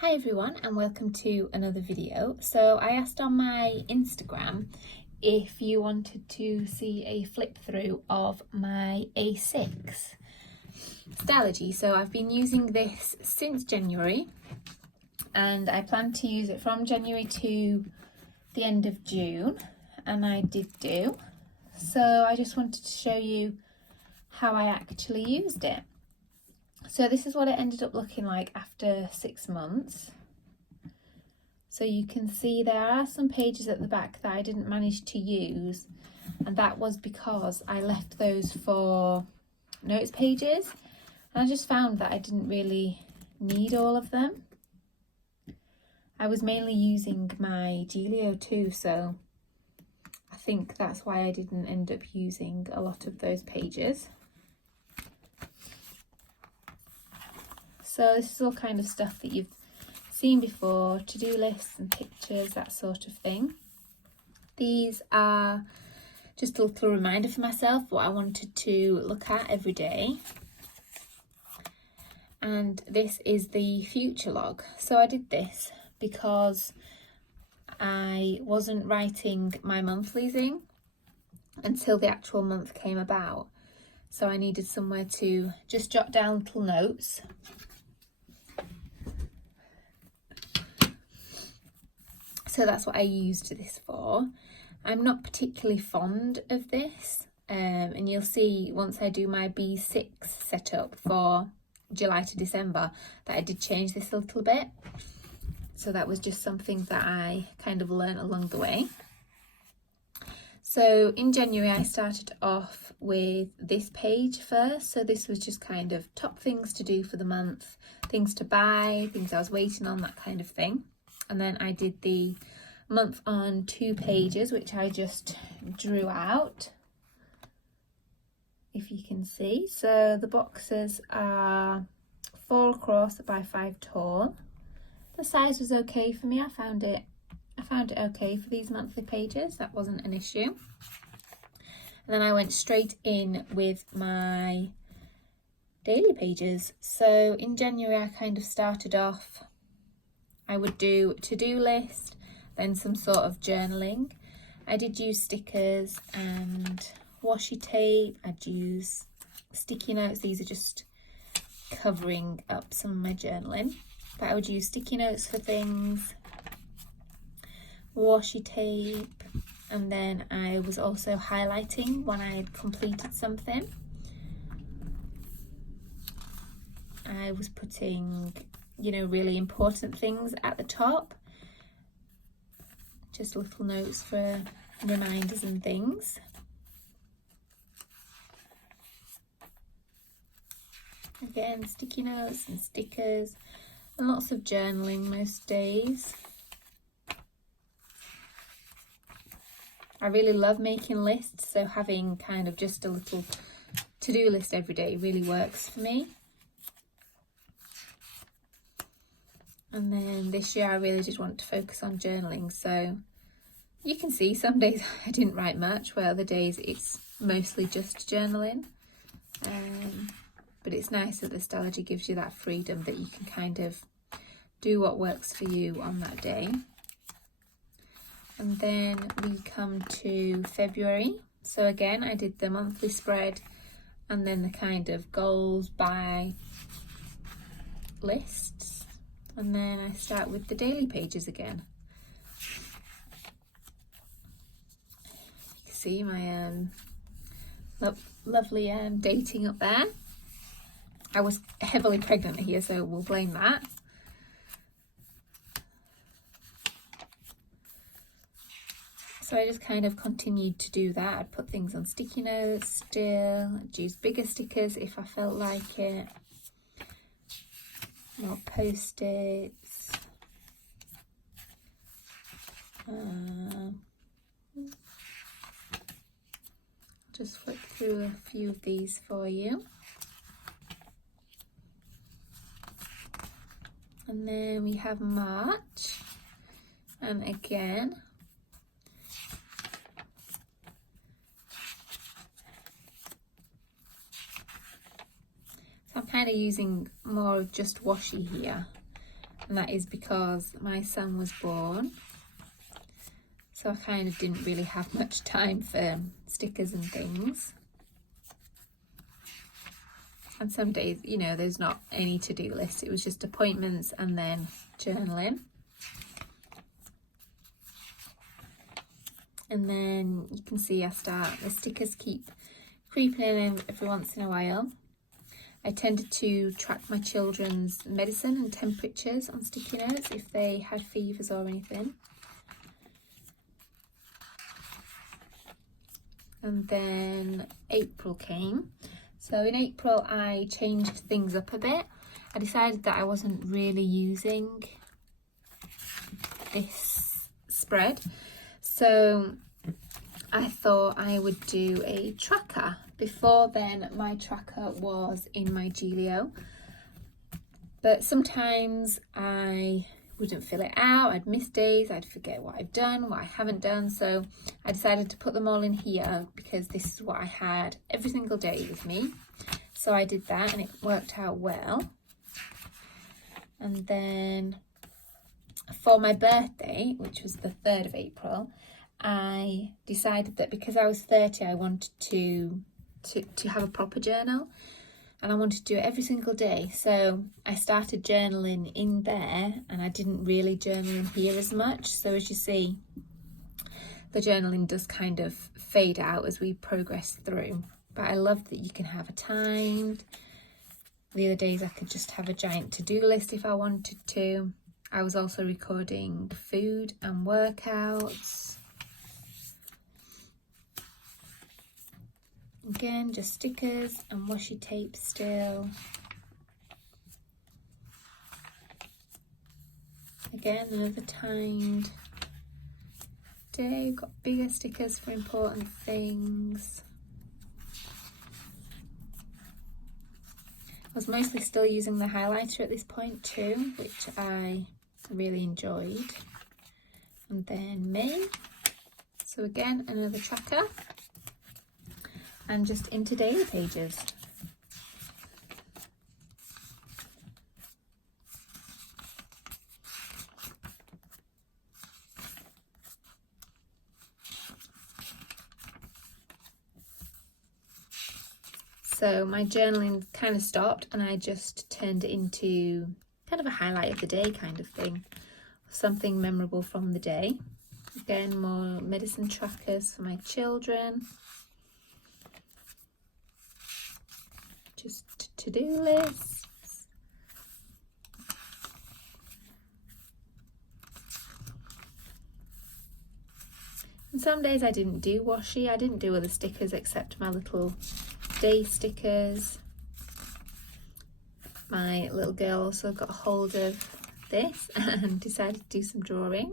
Hi everyone and welcome to another video. So I asked on my Instagram if you wanted to see a flip through of my A6 Stalogy. So I've been using this since January and I plan to use it from January to the end of June, and I did do. So I just wanted to show you how I actually used it. So this is what it ended up looking like after 6 months. So you can see there are some pages at the back that I didn't manage to use, and that was because I left those for notes pages, and I just found that I didn't really need all of them. I was mainly using my Gelio too, so I think that's why I didn't end up using a lot of those pages. So this is all kind of stuff that you've seen before, to-do lists and pictures, that sort of thing. These are just a little reminder for myself what I wanted to look at every day. And this is the future log. So I did this because I wasn't writing my monthlies in until the actual month came about. So I needed somewhere to just jot down little notes. So that's what I used this for. I'm not particularly fond of this, and you'll see once I do my B6 setup for July to December that I did change this a little bit. So that was just something that I kind of learned along the way. So in January I started off with this page first. So this was just kind of top things to do for the month, things to buy, things I was waiting on, that kind of thing. And then I did the month on 2 pages, which I just drew out, if you can see. So the boxes are 4 across by 5 tall. The size was okay for me. I found it okay for these monthly pages. That wasn't an issue. And then I went straight in with my daily pages. So in January I kind of started off, I would do to-do list, then some sort of journaling. I did use stickers and washi tape. I'd use sticky notes. These are just covering up some of my journaling. But I would use sticky notes for things, washi tape, and then I was also highlighting when I had completed something. I was putting, really important things at the top. Just little notes for reminders and things. Again, sticky notes and stickers and lots of journaling most days. I really love making lists, so having kind of just a little to-do list every day really works for me. And then this year I really did want to focus on journaling, so you can see some days I didn't write much, where other days it's mostly just journaling. But it's nice that the Stalogy gives you that freedom that you can kind of do what works for you on that day. And then we come to February. So again, I did the monthly spread and then the kind of goals by lists. And then I start with the daily pages again. You can see my lovely dating up there. I was heavily pregnant here, so we'll blame that. So I just kind of continued to do that. I'd put things on sticky notes still. I'd use bigger stickers if I felt like it. More post-its. Just flip through a few of these for you. And then we have March. And again, so I'm kind of using more of just washi here. and that is because my son was born, so I kind of didn't really have much time for stickers and things. And some days, you know, there's not any to-do list. It was just appointments and then journaling. And then you can see the stickers keep creeping in every once in a while. I tended to track my children's medicine and temperatures on sticky notes if they had fevers or anything. And then April came. So in April I changed things up a bit. I decided that I wasn't really using this spread, so I thought I would do a tracker. Before then my tracker was in my Gilio, but sometimes I wouldn't fill it out, I'd miss days, I'd forget what I've done, what I haven't done, so I decided to put them all in here because this is what I had every single day with me. So I did that and it worked out well. And then for my birthday, which was the 3rd of April, I decided that because I was 30 I wanted to have a proper journal, and I wanted to do it every single day. So I started journaling in there, and I didn't really journal in here as much. So as you see, the journaling does kind of fade out as we progress through. But I love that you can have a timed. The other days I could just have a giant to-do list if I wanted to. I was also recording food and workouts. Again, just stickers and washi tape still. Again, another timed day. Got bigger stickers for important things. I was mostly still using the highlighter at this point too, which I really enjoyed. And then May. So again, another tracker. And just into daily pages. So my journaling kind of stopped and I just turned it into kind of a highlight of the day kind of thing. Something memorable from the day. Again, more medicine trackers for my children. Just to-do lists. And some days I didn't do washi. I didn't do other stickers except my little day stickers. My little girl also got a hold of this and decided to do some drawing.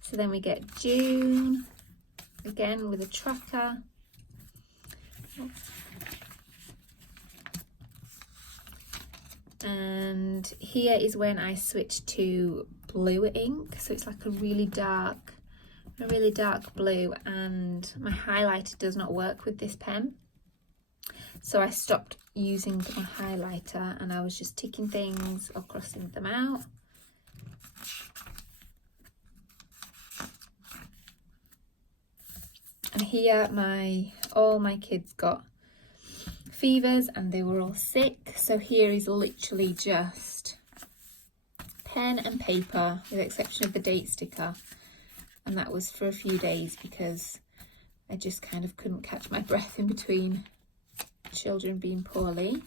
So then we get June, again with a tracker. And here is when I switched to blue ink, so it's like a really dark blue, and my highlighter does not work with this pen, so I stopped using my highlighter and I was just ticking things or crossing them out. And here all my kids got fevers and they were all sick, so here is literally just pen and paper with the exception of the date sticker, and that was for a few days because I just kind of couldn't catch my breath in between children being poorly.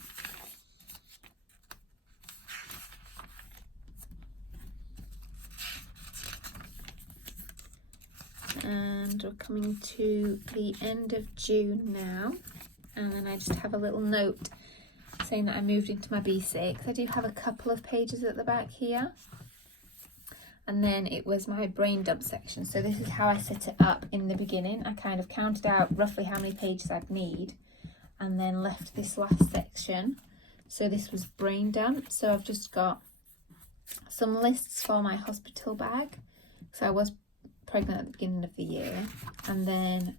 And we're coming to the end of June now. And then I just have a little note saying that I moved into my B6. I do have a couple of pages at the back here. And then it was my brain dump section. So this is how I set it up in the beginning. I kind of counted out roughly how many pages I'd need and then left this last section. So this was brain dump. So I've just got some lists for my hospital bag. So I was pregnant at the beginning of the year. And then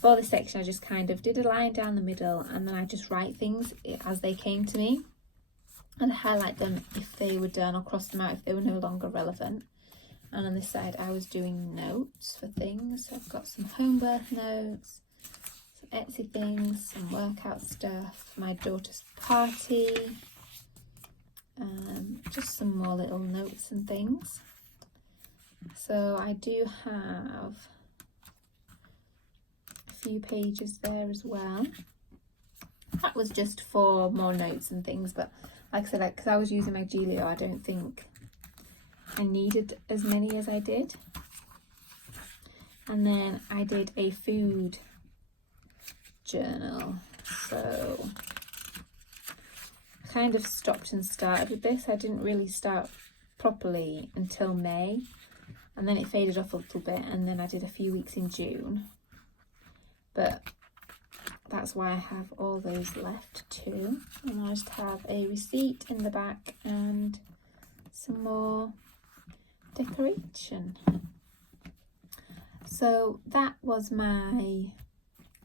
for this section, I just kind of did a line down the middle and then I just write things as they came to me. and highlight them if they were done, or cross them out if they were no longer relevant. And on this side I was doing notes for things. So I've got some home birth notes, some Etsy things, some workout stuff, my daughter's party, just some more little notes and things. So I do have a few pages there as well. That was just for more notes and things, but like I said, because I was using my Gilio, I don't think I needed as many as I did. And then I did a food journal. So I kind of stopped and started with this. I didn't really start properly until May, and then it faded off a little bit, and then I did a few weeks in June. But that's why I have all those left too. And I just have a receipt in the back and some more decoration. So that was my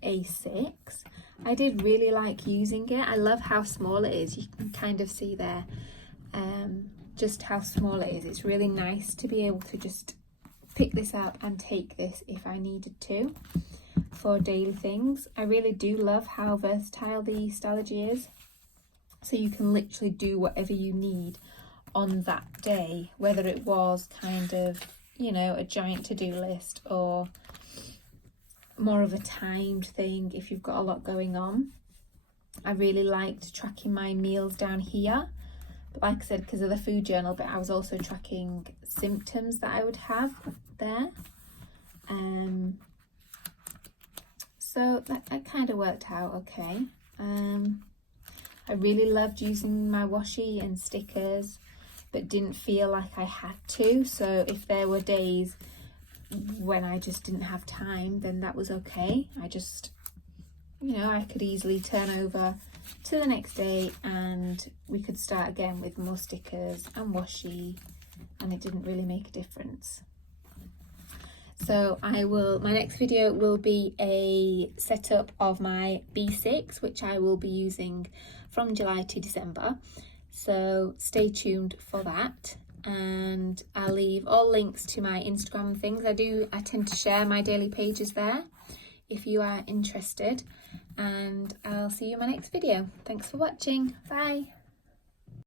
A6. I did really like using it. I love how small it is. You can kind of see there just how small it is. It's really nice to be able to just pick this up and take this if I needed to for daily things. I really do love how versatile the Stalogy is. So you can literally do whatever you need on that day, whether it was kind of, you know, a giant to-do list or more of a timed thing if you've got a lot going on. I really liked tracking my meals down here, but like I said, because of the food journal, but I was also tracking symptoms that I would have there. So that kind of worked out okay. I really loved using my washi and stickers, but didn't feel like I had to. So if there were days when I just didn't have time, then that was okay. I just, you know, I could easily turn over to the next day and we could start again with more stickers and washi, and it didn't really make a difference. So my next video will be a setup of my B6, which I will be using from July to December. So stay tuned for that. And I'll leave all links to my Instagram things. I tend to share my daily pages there if you are interested. And I'll see you in my next video. Thanks for watching. Bye.